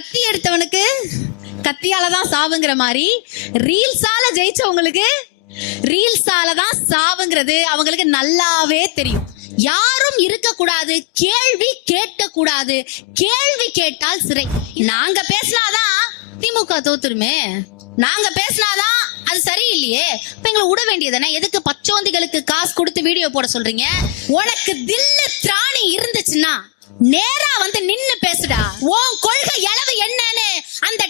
கத்தி எடுத்தவனுக்கு கத்தியாலதான் சாவுங்கிற மாதிரி ரீல்ஸால ஜெயிச்சவங்களுக்கு ரீல்ஸால தான் சாவுங்கிறது அவங்களுக்கு நல்லாவே தெரியும். யாரும் இருக்கக்கூடாது, கேள்வி கேட்க கூடாது, கேள்வி கேட்டால் சிறை. நாங்க பேசினாதான் திமுக தோத்துருமே, நாங்க பேசினாதான் அது சரியில்லையே, இப்ப எங்களை விட வேண்டியதானே? எதுக்கு பச்சோந்திகளுக்கு காசு கொடுத்து வீடியோ போட சொல்றீங்க? உனக்கு தில்லு திராணி இருந்துச்சுன்னா நேரா வந்து நின்னு பேசுடா. உன் கொள்கை அளவு என்னன்னு அந்த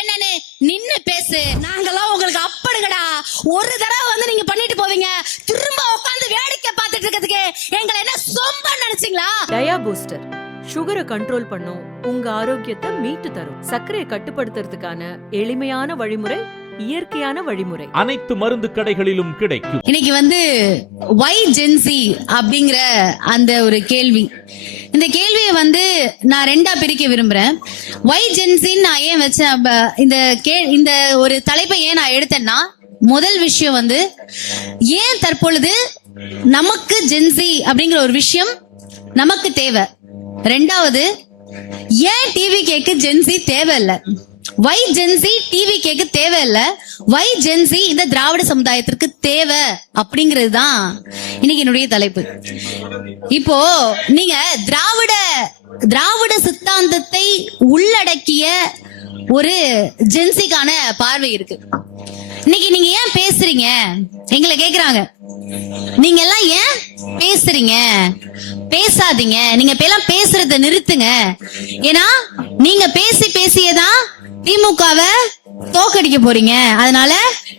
என்னன்னு நின்னு பேசு. நாங்கெல்லாம் உங்களுக்கு அப்படுங்கடா. ஒரு தடவை வந்து நீங்க பண்ணிட்டு போவீங்க, திரும்ப உட்கார்ந்து வேடிக்கை பார்த்துட்டு இருக்கிறதுக்கு எங்களை என்ன சொம்ப நினைச்சீங்களா? டயா பூஸ்டர் சுகரை கண்ட்ரோல் பண்ணும், உங்க ஆரோக்கியத்தை மீட்டு தரும். சர்க்கரையை கட்டுப்படுத்துறதுக்கான எளிமையான வழிமுறை, இயற்கையான வழிமுறை. அனைத்து மருந்து கடைகளிலும் கிடைக்கும். இன்னைக்கு வந்து வை ஜென்சி அப்படிங்கிற அந்த ஒரு கேள்வி, இந்த கேள்வியை வந்து நான் ரெண்டா பிரிக்க விரும்புறேன். வை ஜென்சின்னு நான் ஏன் வச்சேன், இந்த ஒரு தலைப்பை ஏன் நான் எடுத்தேன்னா, முதல் விஷயம் வந்து ஏன் தற்பொழுது நமக்கு ஜென்சி அப்படிங்கிற ஒரு விஷயம் நமக்கு தேவை. ரெண்டாவது, ஏன் டிவி கேக்கு ஜென்சி தேவையில்லை. வை ஜென்சி டிவி கேக்கு தேவையில்லை, வை ஜென்சி இந்த திராவிட சமுதாயத்திற்கு தேவை அப்படிங்கிறது தான் இன்னைக்கு என்னுடைய தலைப்பு. இப்போ நீங்க திராவிட சித்தாந்தத்தை உள்ளடக்கிய ஒரு ஜென்சிக்கான பார்வை இருக்கு. இன்னைக்கு நீங்க ஏன் பேசுறீங்க எங்களை கேக்குறாங்க. நீங்க எல்லாம் ஏன் பேசுறீங்க? பேசாதீங்க, நீங்க எல்லாம் பேசுறத நிறுத்துங்க. ஏன்னா நீங்க பேசியதான் திமுகவை தோக்கடிக்க போறீங்க. அதனால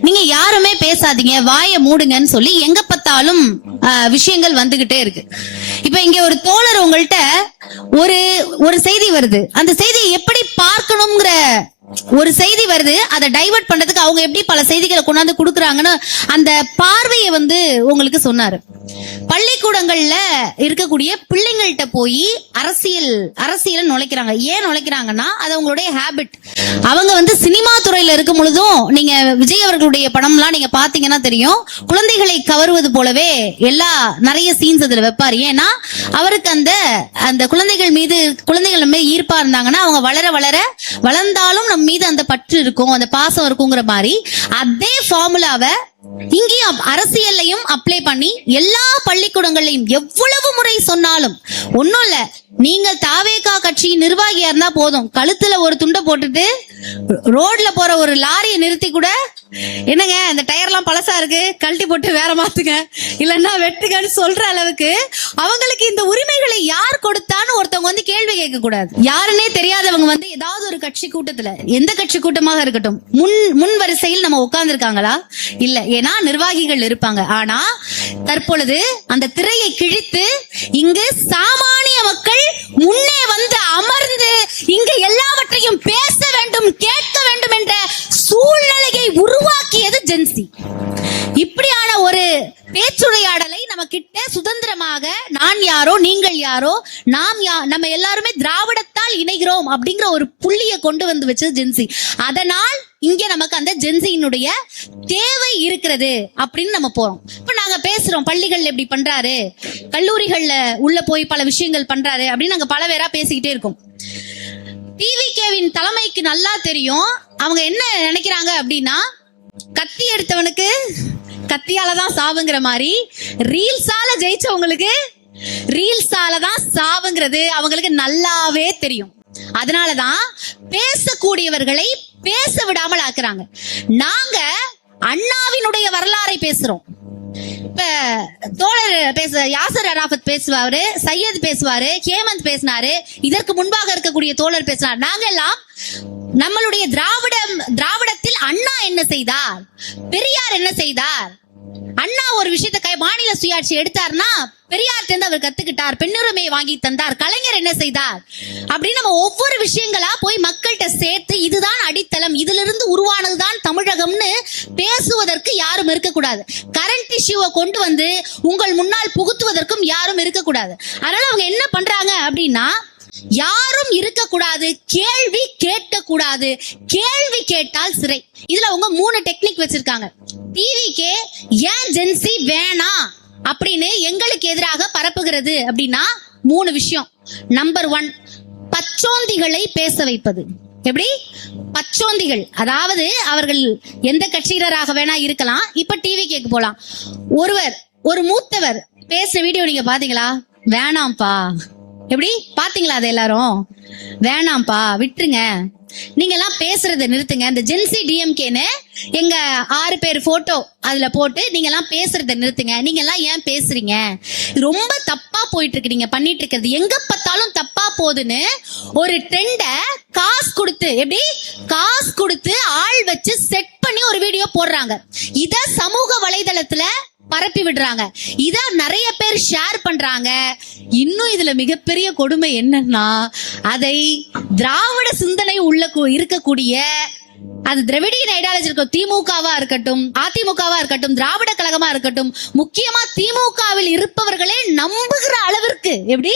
நீங்க யாருமே பேசாதீங்க, வாயை மூடுங்கன்னு சொல்லி எங்க பார்த்தாலும் விஷயங்கள் வந்துகிட்டே இருக்கு. இப்ப இங்க ஒரு தோழர் உங்கள்கிட்ட ஒரு செய்தி வருது, அந்த செய்தியை எப்படி பார்க்கணுங்கிற ஒரு செய்தி வருது, அதை டைவர்ட் பண்றதுக்கு அவங்க எப்படி பல செய்திகளை கொண்டாந்து கொடுக்குறாங்கன்னு அந்த பார்வையை வந்து உங்களுக்கு சொன்னாரு. பள்ளிக்கூடங்கள்ல இருக்கக்கூடிய பிள்ளைங்கள்ட்ட போய் அரசியல் நுழைக்கிறாங்க. ஏன் நுழைக்கிறாங்கன்னா அது அவங்களுடைய ஹேபிட். அவங்க வந்து சினிமா துறையில இருக்கும் பொழுதும் நீங்க விஜய் அவர்களுடைய படம்லாம் நீங்க பாத்தீங்கன்னா தெரியும், குழந்தைகளை கவருவது போலவே நிறைய சீன்ஸ் அதுல வைப்பாரு. ஏன்னா அவருக்கு அந்த குழந்தைகள் மீது ஈர்ப்பா இருந்தாங்கன்னா அவங்க வளர்ந்தாலும் நம்ம மீது அந்த பற்று இருக்கும், அந்த பாசம் இருக்குங்கிற மாதிரி அதே ஃபார்முலாவை இங்கேயும் அரசியல்லையும் அப்ளை பண்ணி எல்லா பள்ளிக்கூடங்களையும் எவ்வளவு முறை சொன்னாலும் ஒன்னும் இல்ல, நீங்க தாவேகா கட்சி நிர்வாகியா இருந்தா போதும், கழுத்துல ஒரு துண்டை போட்டுட்டு ரோட்ல போற ஒரு லாரியை நிறுத்தி கூட, என்னங்க இந்த டயர்லாம் பழசா இருக்கு, கழட்டி போட்டு வேற மாத்துங்க, இல்லன்னா வெட்டுங்கன்னு சொல்ற அளவுக்கு அவங்களுக்கு இந்த உரிமைகளை யார் கொடுத்தான்னு ஒருத்தவங்க வந்து கேள்வி கேட்க கூடாது. யாருன்னே தெரியாதவங்க வந்து ஏதாவது ஒரு கட்சி கூட்டத்துல, எந்த கட்சி கூட்டமாக இருக்கட்டும், முன் வரிசையில் நம்ம உட்கார்ந்து இருக்காங்களா? இல்ல, ஏன்னா நிர்வாகிகள் இருப்பாங்க. ஆனா தற்பொழுது அந்த திரையை கிழித்து இங்கு சாமானிய மக்கள் முன்னே வந்து அமர்ந்து இங்கு எல்லாவற்றையும் பேச வேண்டும், கேட்க வேண்டும் என்ற சூழ்நிலையை உருவாக்கியது ஜென்சி. இப்படியான ஒரு பேச்சுரையாடலை நம்ம கிட்ட சுதந்திரமாக நான் யாரோ நீங்கள் யாரோ நம்ம எல்லாருமே திராவிடத்தால் இணைகிறோம் அப்படிங்கிற ஒரு புள்ளியை கொண்டு வந்து வச்சது ஜென்சி. அதனால் இங்க நமக்கு அந்த ஜென்சியினுடைய தேவை இருக்கிறது அப்படின்னு நம்ம போறோம். இப்ப நாங்க பேசுறோம், பள்ளிகள்ல எப்படி பண்றாரு, கல்லூரிகள்ல உள்ள போய் பல விஷயங்கள் பண்றாரு அப்படின்னு நாங்க பல பேரா பேசிக்கிட்டே இருக்கோம். டிவிகேவின் தலைமைக்கு நல்லா தெரியும் அவங்க என்ன நினைக்கிறாங்க அப்படின்னா, கத்தி எடுத்தவனுக்கு கத்தியாலதான் சாவுங்கிற மாதிரி ரீல்ஸால ஜெயிச்சவங்களுக்கு ரீல்ஸாலதான் சாவுங்கிறது அவங்களுக்கு நல்லாவே தெரியும். அதனாலதான் பேசக்கூடியவர்களை பேச விடாமல் ஆக்குறாங்க. நாங்க அண்ணாவினுடைய வரலாறை பேசுறோம். இப்ப தோழர் யாசர் அராஃபத் பேசுவாரு, சையத் பேசுவாரு, ஹேமந்த் பேசினாரு, இதற்கு முன்பாக இருக்கக்கூடிய தோழர் பேசினார். நாங்க எல்லாம் நம்மளுடைய திராவிடத்தில் அண்ணா என்ன செய்தார், பெரியார் என்ன செய்தார், அண்ணா ஒரு விஷயத்தை மாநில சுயாட்சி எடுத்தார்னா பெரியார் இருந்து அவர் கத்துக்கிட்டார், பெண்ணுரிமையை வாங்கி தந்தார், கலைஞர் என்ன செய்தார் அப்படின்னு நம்ம ஒவ்வொரு விஷயங்களா போய் மக்கள்கிட்ட சேர்த்து இதுதான் அடித்தளம், இதுல இருந்து உருவானதுதான் தமிழகம்னு பேசுவதற்கு யாரும் இருக்கக்கூடாது. கரண்ட் இஷ்யூவை கொண்டு வந்து உங்கள் முன்னால் புகுத்துவதற்கும் யாரும் இருக்கக்கூடாது. அதனால அவங்க என்ன பண்றாங்க அப்படின்னா, யாரும் இருக்கக்கூடாது, கேள்வி கேட்கக்கூடாது, கேள்வி கேட்டால் சிறை. இதுல அவங்க 3 டெக்னிக் வச்சிருக்காங்க. டிவிக்கே ஏன் ஜென்சி வேணாம் அப்படின்னு எங்களுக்கு எதிராக பரப்புகிறது அப்படின்னா 3 விஷயம். நம்பர் 1, பச்சோந்திகளை பேச வைப்பது. எப்படி? பச்சோந்திகள், அதாவது அவர்கள் எந்த கட்சியினராக வேணா இருக்கலாம். இப்ப டிவி கேக்கு போலாம். ஒரு மூத்தவர் பேசுற வீடியோ நீங்க பாத்தீங்களா? வேணாம்ப்பா. எப்படி பாத்தீங்களா? அது எல்லாரும் வேணாம்ப்பா, விட்டுருங்க, நீங்க எல்லாம் பேசுறத நிறுத்துங்க. இந்த ஜென்சி டிஎம்கேன்னு எங்க 6 பேர் போட்டோ அதுல போட்டு நீங்க எல்லாம் பேசுறத நிறுத்துங்க. நீங்க எல்லாம் ஏன் பேசுறீங்க? ரொம்ப தப்பா போயிட்டு இருக்கு நீங்க பண்ணிட்டு இருக்கிறது. எங்க பார்த்தாலும் தப்பா போகுதுன்னு ஒரு ட்ரெண்ட காசு கொடுத்து, எப்படி காசு கொடுத்து ஆள் வச்சு செட் பண்ணி ஒரு வீடியோ போடுறாங்க. இத சமூக வலைதளத்துல பரப்பி விடுறாங்க. இத நிறைய பேர் ஷேர் பண்றாங்க. இன்னும் இதுல மிகப்பெரிய கொடுமை என்னன்னா, அதை திராவிட சிந்தனை உள்ள இருக்கக்கூடிய, அது திராவிடியன் ஐடியாலஜி இருக்கும், திமுகவா இருக்கட்டும், அதிமுகவா இருக்கட்டும், திராவிட கழகமா இருக்கட்டும், முக்கியமா திமுகவில் இருப்பவர்களே நம்புகிற அளவிற்கு, எப்படி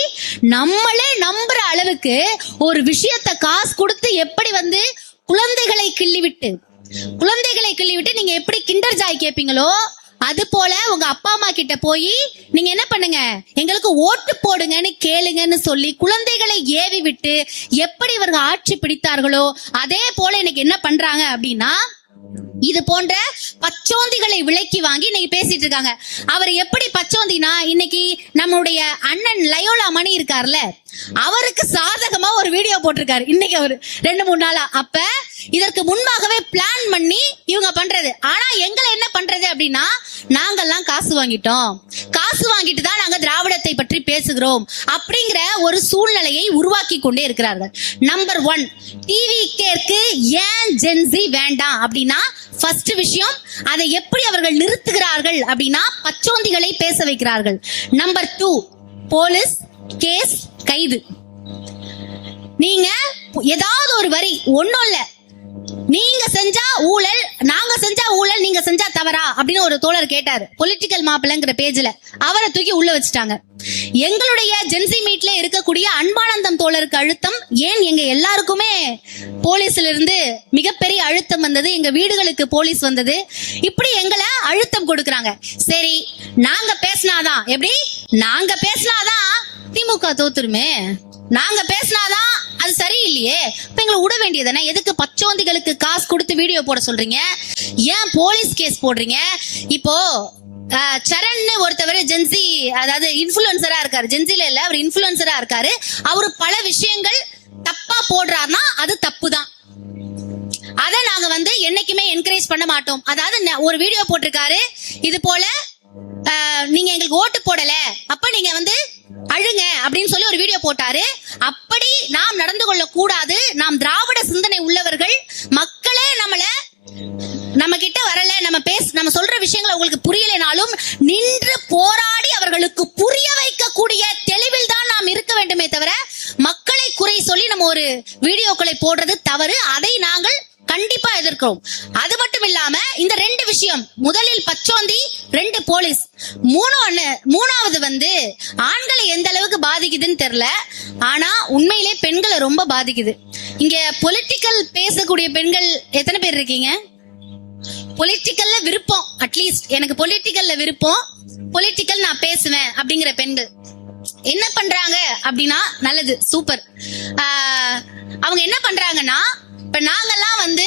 நம்மளே நம்புற அளவுக்கு ஒரு விஷயத்தை காசு கொடுத்து எப்படி வந்து குழந்தைகளை கிள்ளிவிட்டு நீங்க எப்படி கிண்டர் ஜாய் கேட்பீங்களோ, அது போல உங்க அப்பா அம்மா கிட்ட போய் நீங்க என்ன பண்ணுங்க, எங்களுக்கு ஓட்டு போடுங்கன்னு கேளுங்கன்னு சொல்லி குழந்தைகளை ஏவி விட்டு எப்படி இவர்கள் ஆட்சி பிடித்தார்களோ அதே போல இன்னைக்கு என்ன பண்றாங்க அப்படின்னா, இது போன்ற பச்சோந்திகளை விலைக்கு வாங்கி இன்னைக்கு பேசிட்டு இருக்காங்க. அவர் எப்படி பச்சோந்தினா, இன்னைக்கு நம்முடைய அண்ணன் லயோலா மணி இருக்கார்ல, அவருக்கு சாதகமா ஒரு வீடியோ போட்டிருக்காரு இன்னைக்கு அவர் 2-3 நாளா. அப்ப இதற்கு முன்பாகவே பிளான் பண்ணி இவங்க பண்றது. ஆனா எங்களை என்ன பண்றது அப்படின்னா, நாங்கெல்லாம் காசு வாங்கிட்டு தான் நாங்க திராவிடத்தை பற்றி பேசுகிறோம் அப்படிங்கிற ஒரு சூழ்நிலையை உருவாக்கி கொண்டே இருக்கிறார்கள். நம்பர் 1, டிவிகேக்கு ஏன் ஜென்சி வேண்டாம் அப்படின்னா, ஃபர்ஸ்ட் விஷயம், அதை எப்படி அவர்கள் நிறுத்துகிறார்கள் அப்படின்னா பச்சோந்திகளை பேச வைக்கிறார்கள். நம்பர் 2, போலீஸ் கேஸ், கைது. நீங்க ஏதாவது ஒரு வரி, ஒண்ணும் இல்ல, நீங்க செஞ்சா ஊழல், நாங்க செஞ்சா ஊழல், நீங்க செஞ்சா தவறா அப்படின்னு ஒரு தோழர் கேட்டாரு பொலிட்டிக்கல் மாப்பிள்ளைங்கிற பேஜ்ல. அவரை தூக்கி உள்ள வச்சுட்டாங்க. எங்களுடைய ஜென்சி மீட்ல இருக்கக்கூடிய அன்பானந்தம் தோழருக்கு அழுத்தம், ஏன் எங்க எல்லாருக்குமே போலீஸ்ல இருந்து மிகப்பெரிய அழுத்தம் வந்தது, எங்க வீடுகளுக்கு போலீஸ் வந்தது, இப்படி எங்களை அழுத்தம் கொடுக்கறாங்க. சரி, நாங்க பேசினாதான், எப்படி நாங்க பேசினாதான் திமுக தோத்துருமே, நாங்க பேசினாதான் அது சரியில்லையே, இப்ப எங்களை விட வேண்டியதானே, எதுக்கு பச்சோந்திகளுக்கு காசு கொடுத்து வீடியோ போட சொல்றீங்க? ஏன் போலீஸ் கேஸ் போடுறீங்க? இப்போ சரண் ஒருத்தவர் ஜென்சி, அதாவது இன்ஃபுளுசரா இருக்காரு, ஜென்சில இல்ல, அவர் இன்ஃபுளுசரா இருக்காரு. அவரு பல விஷயங்கள் தப்பா போடுறாருன்னா அது தப்பு தான். அத நாங்க வந்து என்னைக்குமே என்கரேஜ் பண்ண மாட்டோம். அதாவது ஒரு வீடியோ போட்டிருக்காரு, இது போல நீங்க எங்களுக்கு ஓட்டு போடல, அப்ப நீங்க வந்து அழுங்க அப்படின்னு சொல்லி ஒரு வீடியோ போட்டாரு. அப்படி நாம் நடந்து கொள்ள கூடாது. நாம் திராவிட சிந்தனை உள்ளவர்கள், மக்களே நம்ம கிட்ட வரல, நம்ம சொல்ற விஷயங்களை உங்களுக்கு புரியலைனாலும் நின்று போராடி அவர்களுக்கு புரிய வைக்கக்கூடிய தெளிவில் தான் நாம் இருக்க வேண்டுமே தவிர, மக்களை குறை சொல்லி நம்ம ஒரு வீடியோக்களை போடுறது தவறு. அதை நாங்கள் கண்டிப்பா எதிர்க்கிறோம். அது மட்டும் இல்லாம இந்த 2 விஷயம், முதலில் பச்சோந்தி, 2 போலீஸ், மூணாவது வந்து ஆண்களை எந்த அளவுக்கு பாதிக்குதுன்னு தெரியல, ஆனா உண்மையிலே பெண்களை ரொம்ப பாதிக்குது. இங்க பொலிட்டிக்கல் பேசக்கூடிய பெண்கள் எத்தனை பேர் இருக்கீங்க? பொலிட்டிக்கல்ல விருப்பம், அட்லீஸ்ட் எனக்கு பொலிட்டிக்கல்ல விருப்பம், பொலிட்டிக்கல் நான் பேசுவேன் அப்படிங்கிற பெண்கள் என்ன பண்றாங்க அப்படின்னா, நல்லது, சூப்பர். அவங்க என்ன பண்றாங்கன்னா, இப்ப நாங்கெல்லாம் வந்து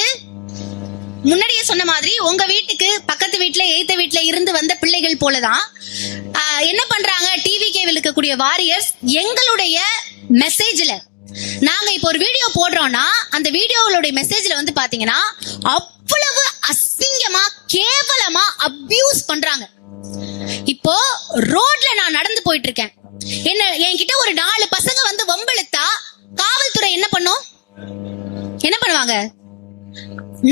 முன்னாடியே சொன்ன மாதிரி உங்க வீட்டுக்கு பக்கத்து வீட்டுல எய்த்த வீட்டுல இருந்து வந்த பிள்ளைகள் போலதான் என்ன பண்றாங்க, டிவிகேவில் இருக்கக்கூடிய வாரியர்ஸ் எங்களுடைய மெசேஜ்ல, நாங்க இப்ப ஒரு வீடியோ போடுறோம்னா அந்த வீடியோவுடைய மெசேஜ்ல வந்து பாத்தீங்கன்னா அவ்வளவு அசிங்கமா கேவலமா அபியூஸ் பண்றாங்க. இப்போ ரோட்ல நான் நடந்து போயிட்டு இருக்கேன், என்கிட்ட ஒரு 4 பசங்க வந்து வம்பிழுத்தா காவல்துறை என்ன பண்ணுவாங்க?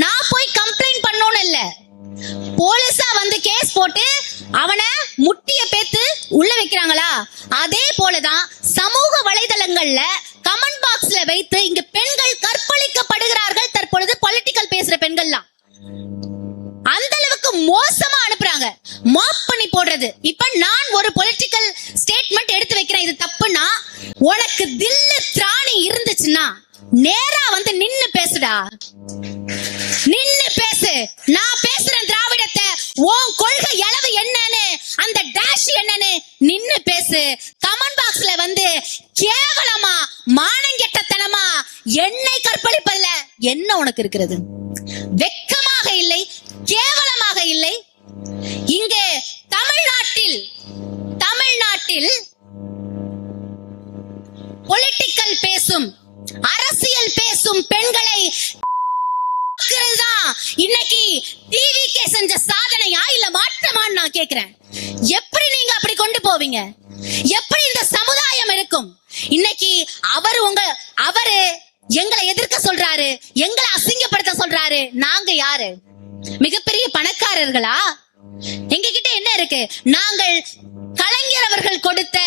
நான் போய் கம்ப்ளைண்ட் பண்ணணும் இல்ல, போலீஸா வந்து கேஸ் போட்டு அவனை முட்டிய பேத்து உள்ள வைக்கிறாங்களா? அதே போலதான் சமூக வலைதளங்கள்ல கமெண்ட் பாக்ஸ்ல வைத்து இங்க பெண்கள் கற்பழிக்கப்படுகிறார்கள். தற்பொழுது பொலிட்டிக்கல் பேசுற பெண்கள்லாம் அந்த அளவுக்கு மோசமா அனுப்புறாங்க, மாப் பண்ணி போடுறது. இப்ப நான் ஒரு பொலிட்டிக்கல் ஸ்டேட்மெண்ட் எடுத்து வைக்கிறேன், இது தப்புன்னா உனக்கு தில்லு திராணி இருந்துச்சுன்னா நேரா வந்து நின்னு பேசுடா, நின்னு பேசு. நான் பேசுறேன் திராவிடத்தை, உன் கொள்கை அளவு என்னன்னு, அந்த டேஷ் என்னன்னு நின்னு பேசு. கமெண்ட் பாக்ஸ்ல வந்து கேவலமா மானங்கெட்ட என்ன உனக்கு இருக்கிறது? வெட்கமாக இல்லை, கேவலமாக இல்லை. இங்கே தமிழ்நாட்டில் பொலிட்டிக்கல் பேசும், அரசியல் பேசும் பெண்களை இன்னைக்கு டிவிகே செஞ்ச சாதனையா இல்ல மாற்றமான்னு நான் கேக்குறேன். எப்படி நீங்க அப்படி கொண்டு போவீங்க? எப்படி இந்த சமுதாயம் இருக்கும்? இன்னைக்கு அவரு எங்களை எதிர்க்க சொல்றாரு, எங்களை அசிங்கப்படுத்த சொல்றாரு. நாங்க யாரு? மிகப்பெரிய பணக்காரர்களா? எங்க கிட்ட என்ன இருக்கு? நாங்கள் கலைஞர் அவர்கள் கொடுத்த,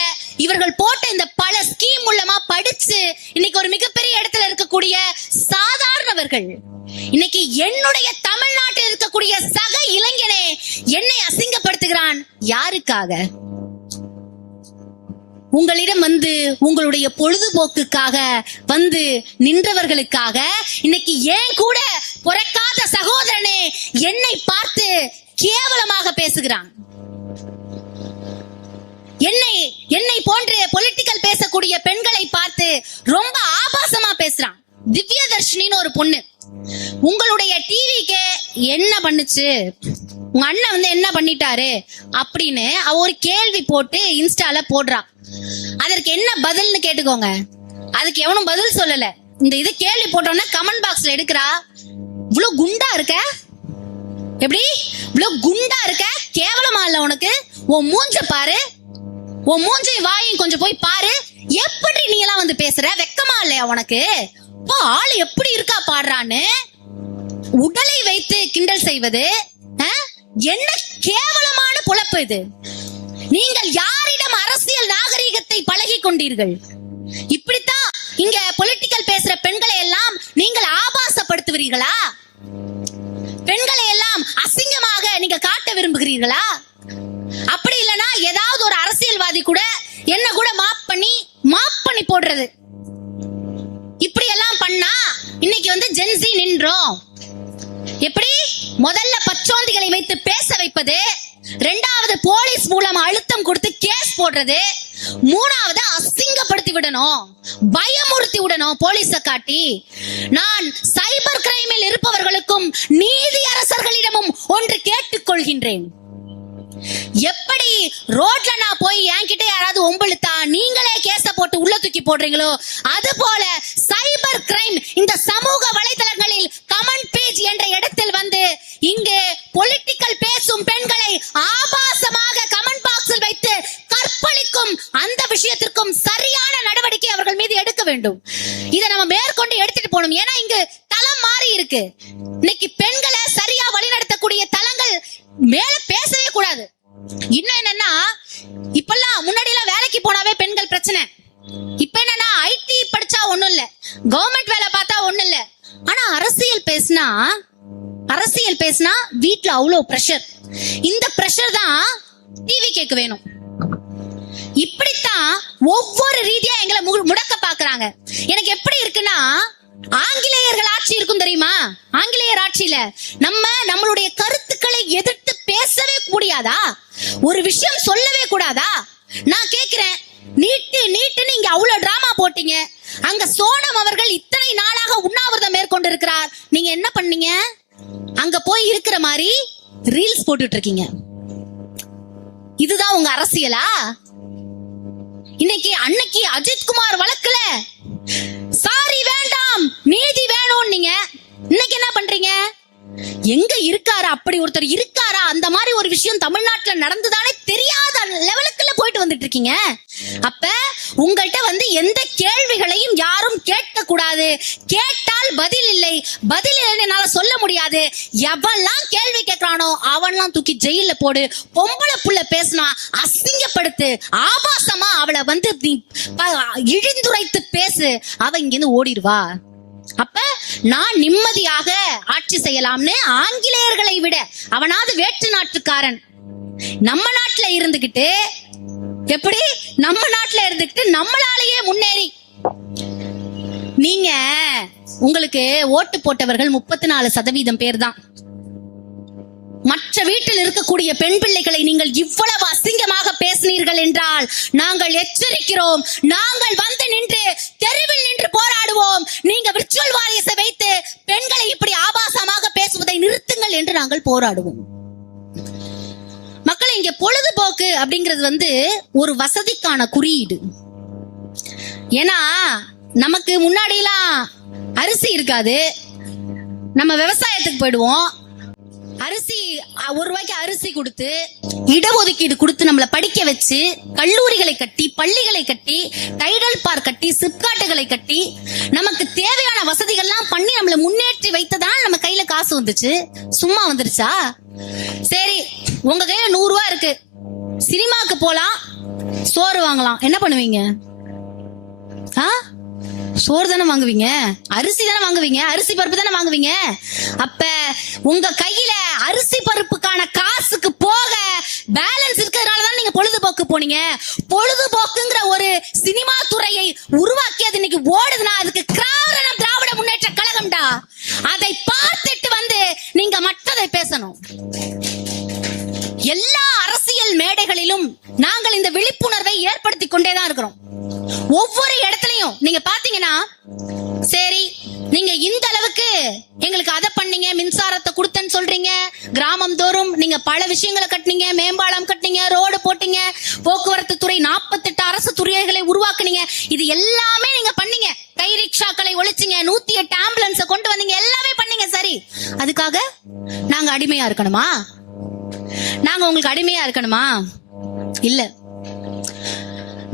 இவர்கள் போட்ட இந்த பல ஸ்கீம் மூலமா படிச்சு இன்னைக்கு ஒரு மிகப்பெரிய இடத்துல இருக்கக்கூடிய சாதாரணவர்கள். இன்னைக்கு என்னுடைய தமிழ்நாட்டில் இருக்கக்கூடிய சக இளைஞனே என்னை அசிங்கப்படுத்துகிறான். யாருக்காக? உங்களிடம் வந்து உங்களுடைய பொழுதுபோக்குக்காக வந்து நின்றவர்களுக்காக. இன்னைக்கு ஏன் கூட பிறக்காத சகோதரனே என்னை பார்த்து கேவலமாக பேசுகிறான். என்னை போன்ற பொலிட்டிக்கல் பேசக்கூடிய பெண்களை பார்த்து ரொம்ப ஆபாசமா பேசுறான். திவ்யதர்ஷினின்னு ஒரு பொண்ணு, உங்களுடைய டிவிக்கு என்ன பண்ணுச்சு, உங்க அண்ணன் வந்து என்ன பண்ணிட்டாரு அப்படின்னு அவ ஒரு கேள்வி போட்டு இன்ஸ்டால போடுறா. அதற்கு என்ன பதில்னு கேட்டுக்கோங்க. அதுக்கு எவனும் பதில் சொல்லல. இந்த இது கேள்வி போட்டோம்னா கமெண்ட் பாக்ஸ்ல எடுக்கிறா, இவ்வளவு குண்டா இருக்க, எப்படி இவ்வளவு குண்டா இருக்க, கேவலமா இல்ல உனக்கு? உன் மூஞ்ச பாரு, உன் மூஞ்சை வாயும் கொஞ்சம் போய் பாரு, எப்படி நீ எல்லாம் வந்து பேசுற? வெக்கமா இல்லையா உனக்கு? ஆளு எப்படி இருக்கா பாடுறான்னு உடலை வைத்து கிண்டல் செய்வது என்ன கேவலமான பொழப்பு இது? நீங்கள் யாரிடம் அரசியல் நாகரிகத்தை பழகி கொண்டீர்கள்? இப்படித்தான் இங்க பொலிட்டிக்கல் பேசுற பெண்களை எல்லாம் நீங்கள் ஆபாசப்படுத்துவீர்களா? பெண்களை எல்லாம் அசிங்கமாக நீங்க காட்ட விரும்புகிறீர்களா? அப்படி இல்லனா ஏதாவது ஒரு அரசியல்வாதி கூட என்ன கூட மாப் பண்ணி போடுறது. இப்படி எல்லாம் பண்ணா இன்னைக்கு வந்து ஜென்சி நின்றோம். எப்படி முதல்ல பச்சோந்திகளை வைத்து பேச வைப்பது, இரண்டாவது போலீஸ் மூலம் அழுத்தம் கொடுத்து கேஸ் போடுறது, மூணாவது அசிங்கப்படுத்தி விடணும், பயமுறுத்தி விடணும் போலீஸ காட்டி. நான் சைபர் கிரைமில் இருப்பவர்களுக்கும் நீதி அரசர்களிடமும் ஒன்று கேட்டுக்கொள்கின்றேன். எப்படி ரோட்ல நான் போய் என்கிட்ட யாராவது ஒம்பளுத்தா நீங்களே கேஸ போட்டு உள்ள தூக்கி போடுறீங்களோ, அது போல சைபர் கிரைம் இந்த சமூக வலைதளங்களில் கமெண்ட் பேஜ் என்ற இடத்தில் வந்து இங்கே பொலிட்டிக்கல் பேசும் பெண்களை ஆபாசமாக கமெண்ட் பாக்ஸில் வைத்து கற்பழிக்கும் அந்த விஷயத்திற்கும் சரியான நடவடிக்கை அவர்கள் மீது எடுக்க வேண்டும். இதை நம்ம மேற்கொண்டு எடுத்துட்டு போகணும். ஏன்னா இங்கு தளம் மாறி இருக்கு. இன்னைக்கு பெண்களை சரியா வழிநடத்தக்கூடிய தளங்கள் மேல பேசவே கூடாது. இன்னும் என்னன்னா, இப்பெல்லாம் முன்னாடி எல்லாம் வேலைக்கு போனாவே பெண்கள் பிரச்சனை. இப்ப என்னன்னா ஐடி படிச்சா ஒண்ணும் இல்ல, கவர்மெண்ட் வேலை பார்த்தா ஒண்ணும் இல்ல. ஆனா அரசியல் பேசினா வீட்டுல அவ்வளவு பிரஷர். இந்த பிரஷர் தான் டிவி கேட்க வேணும். இப்படித்தான் ஒவ்வொரு ரீதியா எங்களை முடக்க பாக்குறாங்க. எனக்கு எப்படி இருக்குன்னா, ஆங்கிலேயர்கள் ஆட்சி இருக்கும் தெரியுமா? ஆங்கிலேயர் ஆட்சியில நம்மளுடைய கருத்துக்களை எதிர்த்து பேசவே முடியாதா? ஒரு விஷயம் சொல்லவே கூடாதா? நான் கேக்குறேன், நீட்டுன்னு இங்க அவ்வளவு டிராமா போட்டீங்க. அங்க சோனம் அவர்கள் இத்தனை நாளாக உண்ணாவிரதம் மேற்கொண்டு இருக்கிறார். நீங்க என்ன பண்ணீங்க? அங்க போய் இருக்கிற மாதிரி ரீல்ஸ் போட்டுட்டு இருக்கீங்க. இதுதான் உங்க அரசியலா? அன்னைக்கு அஜித்குமார் வழக்குல சாரி வேண்டாம் நீதி வேணும் நீங்க, இன்னைக்கு என்ன பண்றீங்க? எங்க இருக்காரா அப்படி ஒருத்தர் இருக்காரா? அந்த மாதிரி ஒரு விஷயம் தமிழ்நாட்டுல நடந்துதானே தெரியாத லெவலுக்குள்ள போயிட்டு வந்துட்டு இருக்கீங்க. அப்ப உங்கள்கிட்ட வந்து எந்த கேள்விகளையும் யாரும் கேட்க கூடாது. கேட்டால் பதில் இல்லை, பதில் இல்லைனால சொல்ல முடியாது. எவன்லாம் கேள்வி கேட்கறானோ அவன்லாம் தூக்கி ஜெயில போடு. பொம்பளை புள்ள பேசினா அசிங்கப்படுத்து, ஆபாசமா அவளை வந்து இழிந்துரைத்து பேசு, அவ இங்கிருந்து ஓடிடுவா. அப்ப நான் நிம்மதியாக ஆட்சி செய்யலாம்னு ஆங்கிலேயர்களை விட அவனாவது வேற்று நாட்டுக்காரன் நம்ம நாட்டுல இருந்துகிட்டு, எப்படி நம்ம நாட்டுல இருந்துகிட்டு நம்மளாலேயே முன்னேறி. நீங்க உங்களுக்கு ஓட்டு போட்டவர்கள் 34% பேர் தான். மற்ற வீட்டில் இருக்கக்கூடிய பெண் பிள்ளைகளை நீங்கள் இவ்வளவு அசிங்கமாக பேசினீர்கள் என்றால் நாங்கள் எச்சரிக்கிறோம். நாங்கள் வந்து நின்று தெருவில் நின்று போராடுவோம். நீங்க விர்ச்சுவல் வாரியஸை வைத்து நாங்கள் போராடுவோம். மக்கள், இங்க பொழுதுபோக்கு அப்படிங்கிறது வந்து ஒரு வசதிக்கான குறியீடு. ஏன்னா நமக்கு முன்னாடிலாம் அரிசி இருக்காது, நம்ம விவசாயத்துக்கு போயிடுவோம். அரிசி 1 ரூபாய்க்கு அரிசி கொடுத்து, இடஒதுக்கீடு கொடுத்து நம்மளை படிக்க வச்சு, கல்லூரிகளை கட்டி, பள்ளிகளை கட்டி, டைடல் பார்க் கட்டி, சிப்காட்டுகளை கட்டி, நமக்கு தேவையான வசதிகள்லாம் பண்ணி நம்மளை முன்னேற்றி வைத்ததால் நம்ம கையில காசு வந்துச்சு. சும்மா வந்துருச்சா? சரி, உங்க கையில 100 ரூபாய் இருக்கு, சினிமாக்கு போலாம், சோறு வாங்கலாம், என்ன பண்ணுவீங்க? சோறு தானே வாங்குவீங்க, அரிசி தானே வாங்குவீங்க, அரிசி பருப்பு தானே வாங்குவீங்க. அப்ப உங்க கையில அரிசி பருப்புக்கான காசுக்கு போக பேலன்ஸ் இருக்கிறதுனாலதான் நீங்க பொழுதுபோக்கு போனீங்க. பொழுதுபோக்குங்கிற ஒரு சினிமா துறையை உருவாக்கியது இன்னைக்கு ஓடுதுன்னா அதுக்கு காரணம் திராவிட முன்னேற்ற கழகம்டா. அதை பார்த்துட்டு வந்து நீங்க மற்றதை பேசணும். எல்லா அரசியல் மேடைகளிலும் நாங்கள் இந்த விழிப்புணர்வை ஏற்படுத்தி கொண்டேதான் இருக்கிறோம். ஒவ்வொரு இடத்துலயும் நீங்க பாத்தீங்கன்னா, சரி நீங்க இந்த அளவுக்கு எங்களுக்கு அதை பண்ணீங்க, மின்சாரத்தை கொடுத்தேன்னு சொல்றீங்க, கிராமம் தோறும் நீங்க பல விஷயங்களை கட்டினீங்க, மேம்பாலம் கட்டினீங்க, ரோடு போட்டீங்க, போக்குவரத்து துறை 48 அரசு துறைகளை உருவாக்குனீங்க, இது எல்லாமே நீங்க பண்ணீங்க. கை ரிக்ஷாக்களை ஒழிச்சிங்க, 108 ஆம்புலன்ஸை கொண்டு வந்தீங்க, எல்லாமே பண்ணீங்க. சரி, அதுக்காக நாங்க அடிமையா இருக்கணுமா? நாங்க உங்களுக்கு அடிமையா இருக்கணுமா? இல்ல.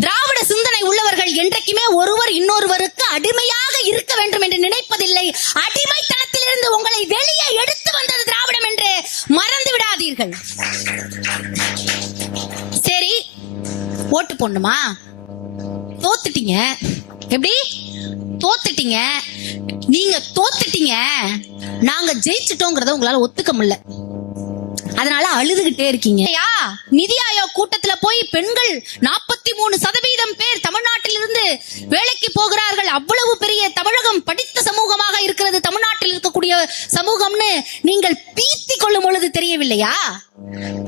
திராவிட சிந்தனை உள்ளவர்கள் என்றைக்குமே ஒருவர் இன்னொருவருக்கு அடிமையாக இருக்க வேண்டும் என்று நினைப்பதில்லை. அடிமைத்தனத்திலிருந்து உங்களை வெளியே எடுத்து வந்தது திராவிடம் என்று மறந்து விடாதீர்கள். சரி, ஓட்டு போடணுமா? தோத்துட்டீங்க. எப்படி தோத்துட்டீங்க? நீங்க தோத்துட்டீங்க, நாங்க ஜெயிச்சிட்டோங்கிறத உங்களால ஒத்துக்க முடியல, அதனால அழுதுகிட்டே இருக்கீங்க. நிதி ஆயோக் கூட்டத்துல போய் பெண்கள் 43% பேர் தமிழ்நாட்டில் இருந்து வேலைக்கு போகிறார்கள். அவ்வளவு பெரிய தமிழகம் படித்த சமூகமாக இருக்கிறது, தமிழ்நாட்டில் இருக்கக்கூடிய சமூகம்னு நீங்கள் பீத்தி கொள்ளும் பொழுது தெரியவில்லையா?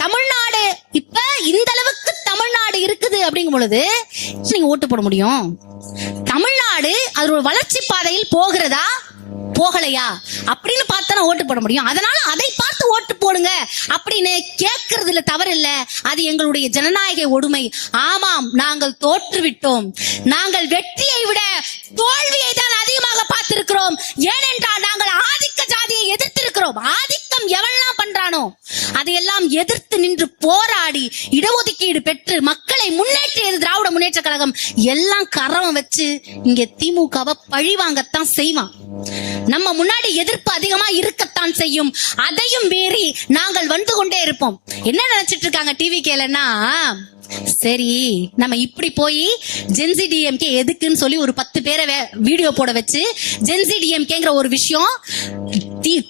தமிழ்நாடு இப்ப இந்த அளவுக்கு தமிழ்நாடு இருக்குது அப்படிங்கும் பொழுது நீங்க ஓட்டு போட முடியும். தமிழ்நாடு அது ஒரு வளர்ச்சி பாதையில் போகிறதா போகலையா அப்படின்னு பார்த்தா ஓட்டு போட முடியும். அதனால அதை பார்த்து ஓட்டு போடுங்க அப்படின்னு கேட்கறதுல தவறு இல்ல. அது எங்களுடைய ஜனநாயக உரிமை. ஆமாம், நாங்கள் தோற்றுவிட்டோம். நாங்கள் வெற்றியை விட தோல்வியை தான் அதிகமாக பார்த்திருக்கிறோம். ஏனென்றால் நாங்கள் ஆதிக்க ஜாதியை எதிர்த்திருக்கிறோம். ஆதிக்கம் எவெல்லாம் பண்றானோ அதையெல்லாம் எதிர்த்து நின்று போராடி இடஒதுக்கீடு பெற்று மக்களை முன்னேற்றியது திராவிட முன்னேற்ற கழகம். எல்லாம் கரவம் வச்சு இங்க திமுகவை பழி வாங்கத்தான் செய்வான். நம்ம முன்னாடி எதிர்ப்பு அதிகமா இருக்கத்தான் செய்யும். அதையும் மீறி நாங்கள் வந்து கொண்டே இருப்போம். என்ன நினைச்சிட்டு இருக்காங்க டிவி கேலன்னா, சரி நம்ம இப்படி போய் ஜென்சி டிஎம்கே எதுக்குன்னு சொல்லி ஒரு 10 பேரை வீடியோ போட வச்சு ஜென்சி டிஎம்கேங்கிற ஒரு விஷயம்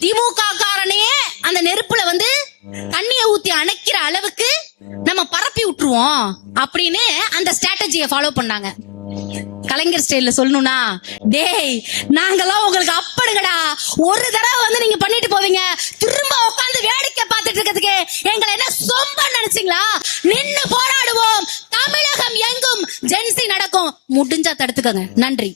திமுக காரனே அந்த நெருப்புல வந்து தண்ணிய ஊத்தி அணைக்கிற அளவுக்கு நம்ம பரப்பி விட்டுருவோம் அப்படின்னு அந்த ஸ்ட்ராட்டஜியை ஃபாலோ பண்ணாங்க. கலைஞர் ஸ்டைல்ல சொல்லணும்னா, டேய் நாங்கெல்லாம் உங்களுக்கு அப்படுங்கடா, ஒரு தடவை வந்து நீங்க பண்ணிட்டு போவீங்க, திரும்ப உட்கார்ந்து வேடிக்கை பார்த்துட்டு இருக்கிறதுக்கு எங்களை என்ன சொம்ப நினைச்சீங்களா? நின்னு போராடுவோம். தமிழகம் எங்கும் ஜென்சி நடக்கும். முடிஞ்சா தடுத்துக்கங்க. நன்றி.